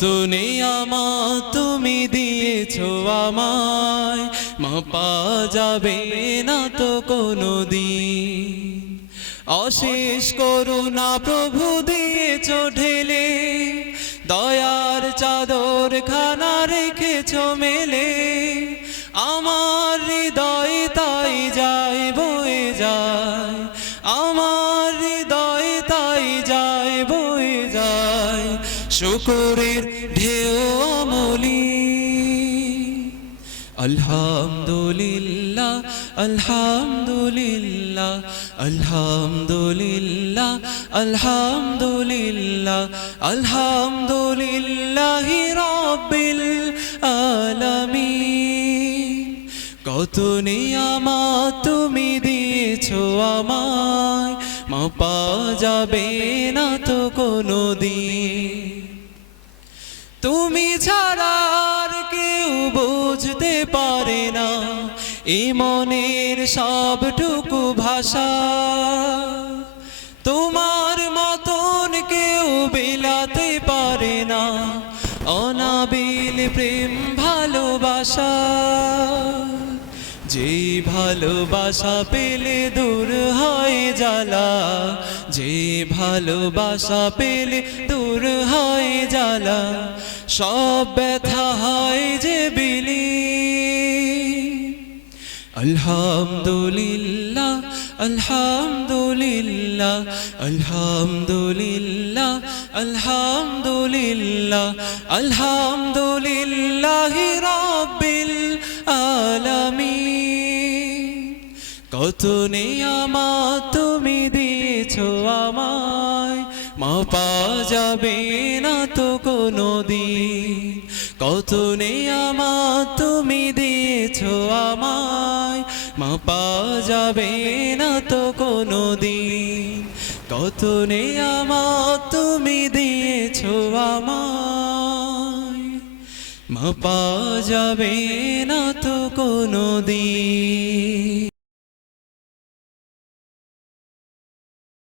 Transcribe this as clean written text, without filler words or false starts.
কত নিয়ামত তুমি দিয়েছো আমায়, মাপা যাবে না তো কোনোদিন। অশেষ করুণা প্রভু দিয়েছো ঢেলে, দয়ার চাদর খানা রেখেছো মেলে। আমার হৃদয় তাই যায় বয়ে যায়, আমার হৃদয় তাই যায় বয়ে যায়, শুকরের ঢেউ অমলি। আলহামদুলিল্লাহ আলহামদুলিল্লাহ আলহামদুলিল্লাহ আলহামদুলিল্লাহ আলহামদুলিল্লাহি রাব্বিল আলামিন। কত নিয়ামত তুমি দিয়েছো আমায়, মাপা যাবে না তো কোনোদিন। তুমি ছাড়া আর কেউ বুঝতে পারে না এই মনের সবটুকু ভাষা। তোমার মতন কেউ বিলাতে পারে না অনাবিল প্রেম ভালোবাসা। যে ভালোবাসা পেলে দূর হয় জ্বালা, যে ভালোবাসা পেলে দূর হয় জ্বালা, সব ব্যথা হয় যে বিলীন। আলহামদুলিল্লাহ আলহামদুলিল্লাহ আলহামদুলিল্লাহ আলহামদুলিল্লাহ আলহামদুলিল্লাহি রাব্বিল আলামিন। কত নিয়ামত তুমি দিয়েছো আমায়, মাপা যাবে না তো কোনোদিন। কত নিয়ামত তুমি দিয়েছো আমায়, মাপা যাবে না তো কোনোদিন। কত নিয়ামত তুমি দিয়েছো আমায়, মাপা যাবে না তো কোনোদিন।